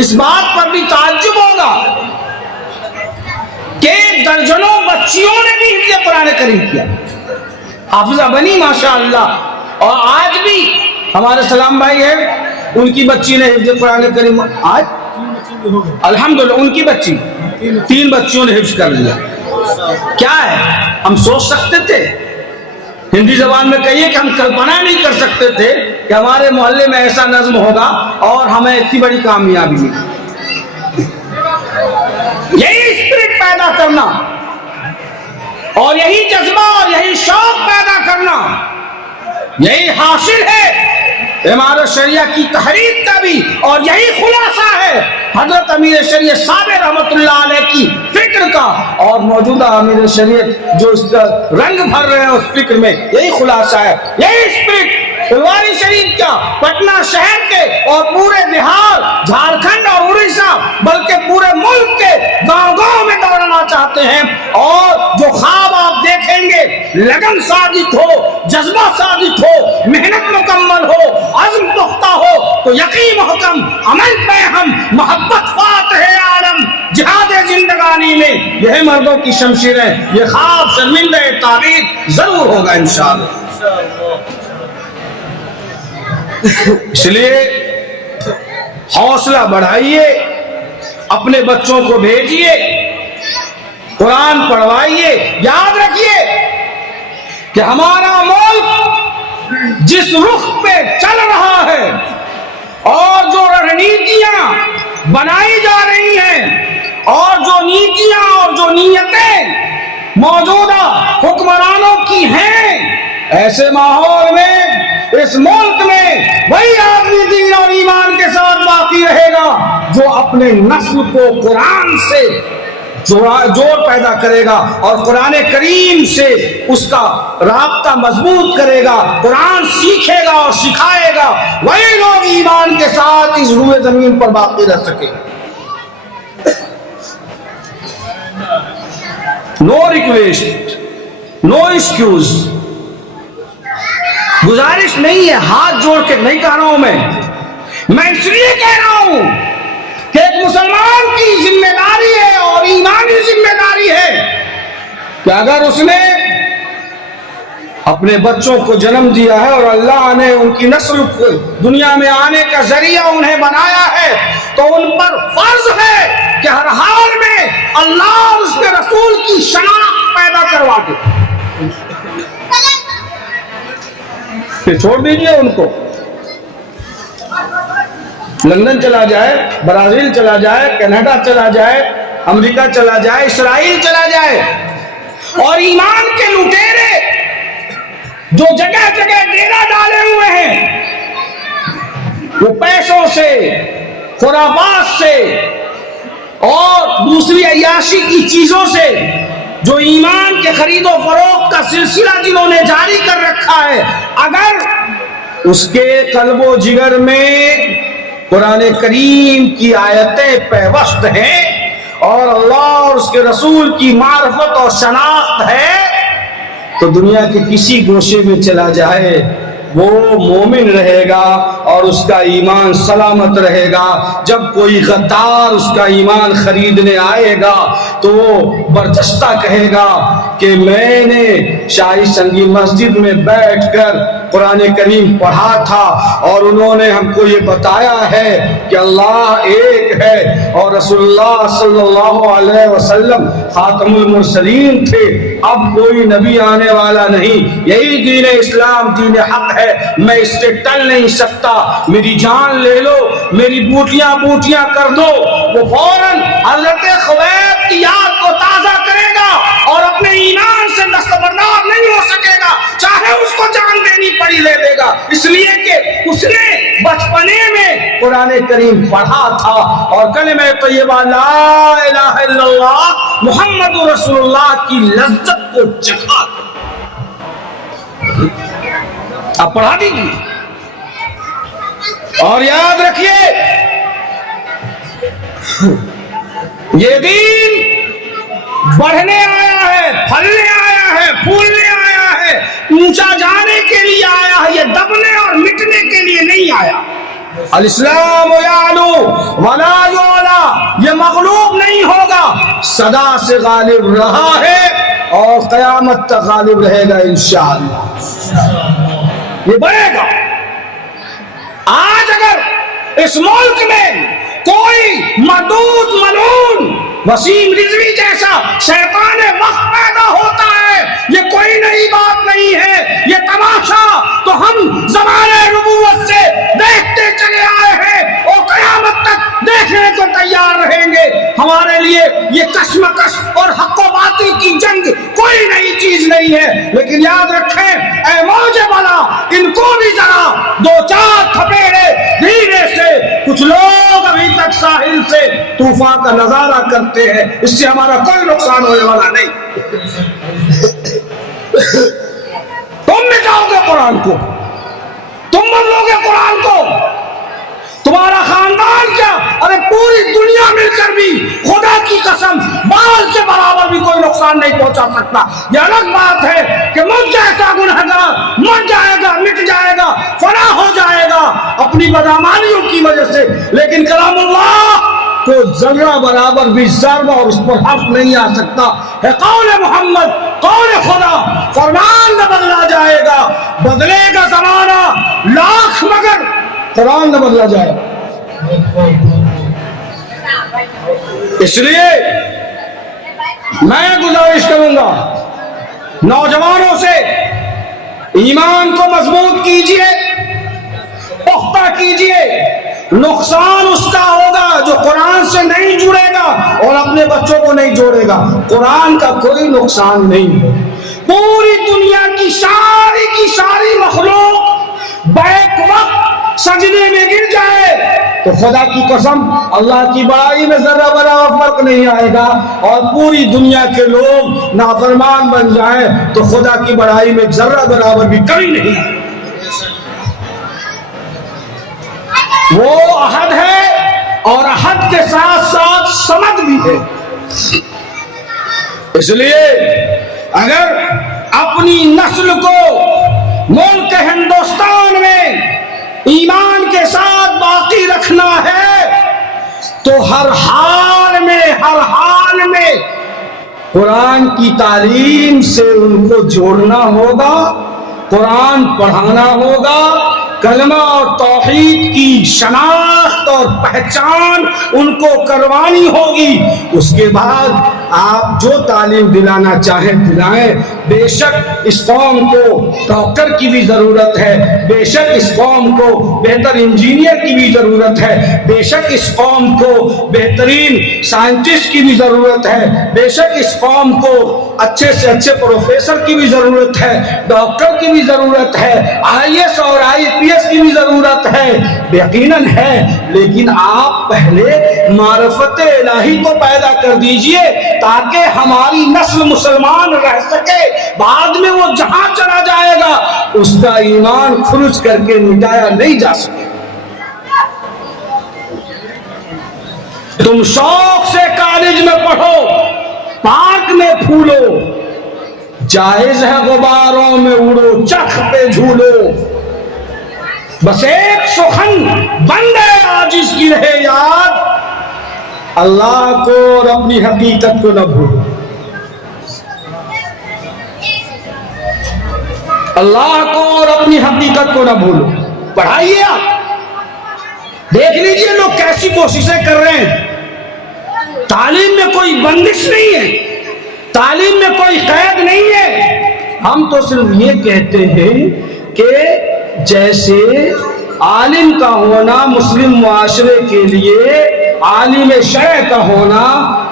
اس بات پر بھی تعجب ہوگا کہ درجنوں بچیوں نے بھی حفظ قرآن کریم کیا، حافظہ بنی ماشاءاللہ. اور آج بھی ہمارے سلام بھائی ہیں، ان کی بچی نے حفظ قرآن کریم، آج الحمدللہ ان کی بچی 3 بچیوں نے حفظ کر لیا. کیا ہے، ہم سوچ سکتے تھے؟ ہندی زبان میں کہیے کہ ہم کلپنا نہیں کر سکتے تھے کہ ہمارے محلے میں ایسا نظم ہوگا اور ہمیں اتنی بڑی کامیابی ملی. یہی اسپرٹ پیدا کرنا اور یہی جذبہ اور یہی شوق پیدا کرنا، یہی حاصل ہے امارت شریعہ کی تحریک کا بھی، اور یہی خلاصہ ہے حضرت امیر شریعت صابر رحمۃ اللہ علیہ کی فکر کا، اور موجودہ امیر شریعت جو اس کا رنگ بھر رہے ہیں اس فکر میں، یہی خلاصہ ہے. یہی اسپرٹ پھلواری شریف کا، پٹنہ شہر کے اور پورے بہار، جھارکھنڈ اور اڑیسہ بلکہ پورے ملک کے گاؤں گاؤں میں دوڑنا چاہتے ہیں. اور جو خواب آپ دیکھیں گے لگن ثابت ہو، جذبہ ثابت ہو، محنت مکمل ہو، عزم پختہ ہو، تو یقین محکم، عمل پہ ہم، محبت فاتح عالم، جہاد زندگانی میں یہ مردوں کی شمشیریں، یہ خواب شرمندہ تعبیر ضرور ہوگا انشاءاللہ. اس لیے حوصلہ بڑھائیے، اپنے بچوں کو بھیجیے، قرآن پڑھوائیے. یاد رکھیے کہ ہمارا ملک جس رخ پہ چل رہا ہے اور جو رنیتیاں بنائی جا رہی ہیں اور جو نیتیاں اور جو نیتیں موجودہ حکمرانوں کی ہیں، ایسے ماحول میں اس ملک میں وہی آدمی دین اور ایمان کے ساتھ باقی رہے گا جو اپنے نسل کو قرآن سے جوڑ پیدا کرے گا اور قرآن کریم سے اس کا رابطہ مضبوط کرے گا، قرآن سیکھے گا اور سکھائے گا. وہی لوگ ایمان کے ساتھ اس روئے زمین پر باقی رہ سکے. نو ریکویسٹ، نو ایکسکیوز. گزارش نہیں ہے، ہاتھ جوڑ کے نہیں کہہ رہا ہوں میں اس لیے کہہ رہا ہوں کہ ایک مسلمان کی ذمہ داری ہے اور ایمانی ذمہ داری ہے کہ اگر اس نے اپنے بچوں کو جنم دیا ہے اور اللہ نے ان کی نسل کو دنیا میں آنے کا ذریعہ انہیں بنایا ہے، تو ان پر فرض ہے کہ ہر حال میں اللہ اور اس کے رسول کی شناخت پیدا کروا دے. چھوڑ دیجئے ان کو، لندن چلا جائے، برازیل چلا جائے، کینیڈا چلا جائے، امریکہ چلا جائے، اسرائیل چلا جائے، اور ایمان کے لٹیرے جو جگہ جگہ ڈیرا ڈالے ہوئے ہیں، وہ پیسوں سے، خرافات سے اور دوسری عیاشی کی چیزوں سے جو ایمان کے خرید و فروخت کا سلسلہ جنہوں نے جاری کر رکھا ہے، اگر اس کے قلب و جگر میں قرآن کریم کی آیتیں پیوست ہیں اور اللہ اور اس کے رسول کی معرفت اور شناخت ہے، تو دنیا کے کسی گوشے میں چلا جائے وہ مومن رہے گا اور اس کا ایمان سلامت رہے گا. جب کوئی غدار اس کا ایمان خریدنے آئے گا تو وہ برجستہ کہے گا کہ میں نے شاہی سنگی مسجد میں بیٹھ کر قرآن کریم پڑھا تھا اور انہوں نے ہم کو یہ بتایا ہے کہ اللہ ایک ہے اور رسول اللہ صلی اللہ علیہ وسلم خاتم المرسلین تھے، اب کوئی نبی آنے والا نہیں، یہی دین اسلام دین حق ہے، میں اس سے ٹل نہیں سکتا، میری جان لے لو، میری بوٹیاں بوٹیاں کر دو. وہ فوراً حضرت خبیب کی یاد کو تازہ کرے گا اور اپنے ایمان سے دستبردار نہیں ہو سکے گا، چاہے اس کو جان دینی پڑی لے دے گا، اس لیے کہ اس نے بچپنے میں قرآن کریم پڑھا تھا اور کلمہ طیبہ لا الہ الا اللہ محمد رسول اللہ کی لذت کو چکھا تھا. آپ پڑھا دیجیے اور یاد رکھیے یہ دین بڑھنے آیا ہے، پھلنے آیا ہے، پھولنے آیا ہے، اونچا جانے کے لیے آیا ہے، یہ دبنے اور مٹنے کے لیے نہیں آیا. الاسلام یعلو ولا یعلا، یہ مغلوب نہیں ہوگا، صدا سے غالب رہا ہے اور قیامت تک غالب رہے گا انشاءاللہ، یہ بڑھے گا۔ آج اگر اس ملک میں کوئی مردود ملعون وسیم رضوی جیسا شیطان وقت پیدا ہوتا ہے، یہ کوئی نئی بات نہیں ہے، یہ تماشا تو ہم زمانے نبوت سے دیکھتے چلے آئے ہیں اور قیامت تک دیکھنے کو تیار رہیں گے۔ ہمارے لیے یہ کشمکش اور حق و باطل کی جنگ کوئی نئی چیز نہیں ہے، لیکن یاد رکھیں اے موج بلا، ان کو بھی ذرا دو چار تھپیڑے دھیرے سے، کچھ لوگ ابھی تک ساحل سے طوفان کا نظارہ کرتے ہیں، اس سے ہمارا کوئی نقصان ہونے والا نہیں۔ تم مٹاؤ گے قرآن کو، تم بدلو گے قرآن کو، تمہارا خاندان کیا، ارے پوری دنیا مل کر بھی خدا کی قسم بال کے برابر بھی کوئی نقصان نہیں پہنچا سکتا۔ یہ الگ بات ہے کہ مجھ جیسا گنہگار مر جائے گا، مٹ جائے گا، فنا ہو جائے گا اپنی بدعمالیوں کی وجہ سے، لیکن کلام اللہ کو ذرہ برابر بھی ضرب اور اس پر حرف نہیں آ سکتا ہے۔ قول محمد، قول خدا، فرمان نہ بدلا جائے گا، بدلے گا زمانہ لاکھ مگر قرآن نہ بدلا جائے۔ اس لیے میں گزارش کروں گا نوجوانوں سے، ایمان کو مضبوط کیجئے، پختہ کیجئے۔ نقصان اس کا ہوگا جو قرآن سے نہیں جڑے گا اور اپنے بچوں کو نہیں جوڑے گا، قرآن کا کوئی نقصان نہیں۔ پوری دنیا کی ساری مخلوق بیک وقت سجدے میں گر جائے تو خدا کی قسم اللہ کی بڑائی میں ذرہ برابر فرق نہیں آئے گا، اور پوری دنیا کے لوگ نافرمان بن جائیں تو خدا کی بڑائی میں ذرہ برابر بھی کمی نہیں آئے۔ وہ عہد ہے اور عہد کے ساتھ ساتھ سمد بھی ہے۔ اس لیے اگر اپنی نسل کو ملک ہندوستان میں ایمان کے ساتھ باقی رکھنا ہے تو ہر حال میں قرآن کی تعلیم سے ان کو جوڑنا ہوگا، قرآن پڑھانا ہوگا، کلمہ اور توحید کی شناخت اور پہچان ان کو کروانی ہوگی۔ اس کے بعد آپ جو تعلیم دلانا چاہیں دلائیں۔ بے شک اس قوم کو ڈاکٹر کی بھی ضرورت ہے، بے شک اس قوم کو بہتر انجینئر کی بھی ضرورت ہے، بے شک اس قوم کو بہترین سائنٹسٹ کی بھی ضرورت ہے، بے شک اس قوم کو اچھے سے اچھے پروفیسر کی بھی ضرورت ہے، ڈاکٹر کی بھی ضرورت ہے، IAS اور IPS کی بھی ضرورت ہے، یقیناً ہے، لیکن آپ پہلے معرفت الہی کو پیدا کر دیجئے تاکہ ہماری نسل مسلمان رہ سکے۔ بعد میں وہ جہاں چلا جائے گا اس کا ایمان خرچ کر کے مٹایا نہیں جا سکے۔ تم شوق سے کالج میں پڑھو، پارک میں پھولو، جائز ہے غباروں میں اڑو، چرخ پہ جھولو، بس ایک سخن بندے عاجز کی رہے یاد، اللہ کو اور اپنی حقیقت کو نہ بھولو۔ اللہ کو اور اپنی حقیقت کو نہ بھولو۔ پڑھائیے، آپ دیکھ لیجئے لوگ کیسی کوششیں کر رہے ہیں۔ تعلیم میں کوئی بندش نہیں ہے، تعلیم میں کوئی قید نہیں ہے۔ ہم تو صرف یہ کہتے ہیں کہ جیسے عالم کا ہونا مسلم معاشرے کے لیے عالم شرع کا ہونا،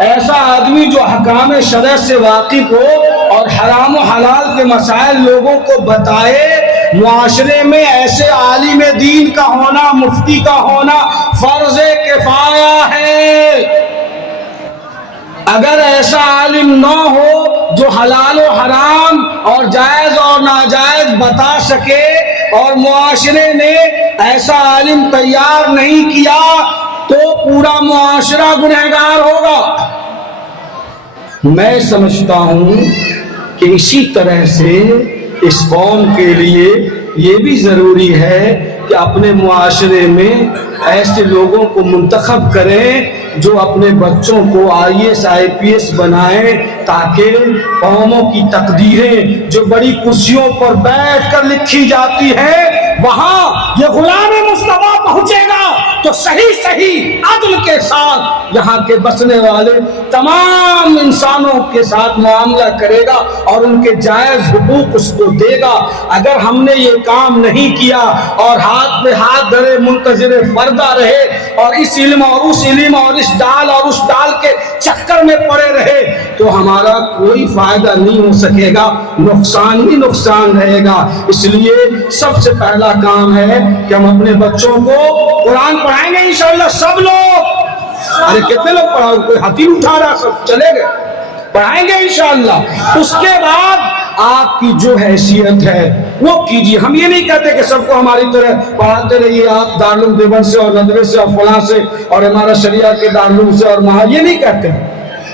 ایسا آدمی جو حکام شرع سے واقف ہو اور حرام و حلال کے مسائل لوگوں کو بتائے، معاشرے میں ایسے عالم دین کا ہونا، مفتی کا ہونا فرض کفایہ ہے۔ اگر ایسا عالم نہ ہو جو حلال و حرام اور جائز اور ناجائز بتا سکے اور معاشرے نے ایسا عالم تیار نہیں کیا تو پورا معاشرہ گنہگار ہوگا۔ میں سمجھتا ہوں کہ اسی طرح سے اس قوم کے لیے یہ بھی ضروری ہے کہ اپنے معاشرے میں ایسے لوگوں کو منتخب کریں جو اپنے بچوں کو IAS IPS بنائیں، تاکہ قوموں کی تقدیریں جو بڑی کرسیوں پر بیٹھ کر لکھی جاتی ہیں وہاں یہ غلام مصطفیٰ پہنچے گا تو صحیح عدل کے ساتھ یہاں کے بسنے والے تمام انسانوں کے ساتھ معاملہ کرے گا اور ان کے جائز حقوق اس کو دے گا۔ اگر ہم نے یہ کام نہیں کیا اور ہاتھ پہ ہاتھ دھرے منتظر فردہ رہے اور اس علم اور اس علم اور اس ڈال کے چکر میں پڑے رہے تو ہمارا کوئی فائدہ نہیں ہو سکے گا، نقصان ہی نقصان رہے گا۔ اس لیے سب سے پہلا کام ہے کہ ہم اپنے بچوں کو قرآن پڑھائیں گے انشاءاللہ سب لوگ۔ ارے کتنے لوگ پڑھاؤ؟ کوئی ہاتھ ہی اٹھا رہا، سب چلے گئے، پڑھائیں گے انشاءاللہ۔ اس کے بعد آپ کی جو حیثیت ہے وہ کیجیے۔ ہم یہ نہیں کہتے کہ سب کو ہماری طرح پڑھاتے رہیے آپ دارالعلوم دیوبند سے اور ندوے سے اور فلاں سے اور ہمارا شریعہ کے دارالعلوم سے اور یہ نہیں کہتے۔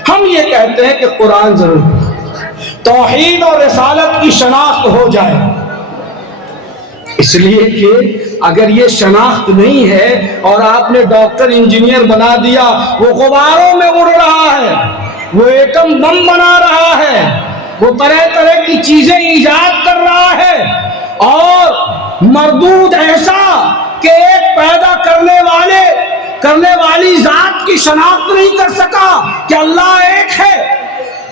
ہم یہ کہتے ہیں کہ قرآن ضرور، توحید اور رسالت کی شناخت ہو جائے، اس لیے کہ اگر یہ شناخت نہیں ہے اور آپ نے ڈاکٹر انجینئر بنا دیا، وہ غباروں میں اڑ رہا ہے، وہ ایٹم بم بنا رہا ہے، وہ طرح طرح کی چیزیں ایجاد کر رہا ہے اور مردود ایسا کہ ایک پیدا کرنے والی ذات کی شناخت نہیں کر سکا کہ اللہ ایک ہے۔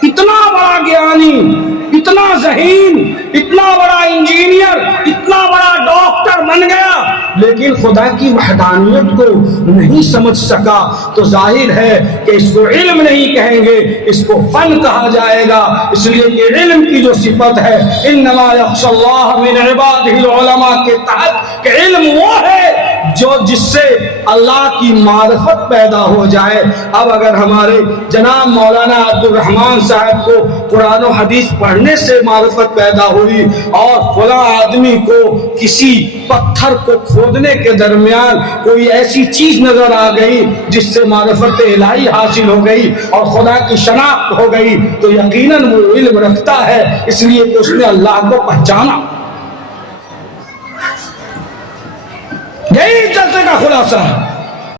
اتنا بڑا گیانی، اتنا ذہین، اتنا بڑا انجینئر، اتنا بڑا ڈاکٹر بن گیا لیکن خدا کی وحدانیت کو نہیں سمجھ سکا، تو ظاہر ہے کہ اس کو علم نہیں کہیں گے، اس کو فن کہا جائے گا۔ اس لیے کہ علم کی جو صفت ہے انما یخشی اللہ من عبادہ العلماء کے تحت، کہ علم وہ ہے جو جس سے اللہ کی معرفت پیدا ہو جائے۔ اب اگر ہمارے جناب مولانا عبد الرحمن صاحب کو قرآن و حدیث پڑھنے سے معرفت پیدا ہوئی اور فلاں آدمی کو کسی پتھر کو کھودنے کے درمیان کوئی ایسی چیز نظر آ گئی جس سے معرفت الہی حاصل ہو گئی اور خدا کی شناخت ہو گئی، تو یقیناً وہ علم رکھتا ہے، اس لیے کہ اس نے اللہ کو پہچانا۔ یہی جلسے کا خلاصہ ہے۔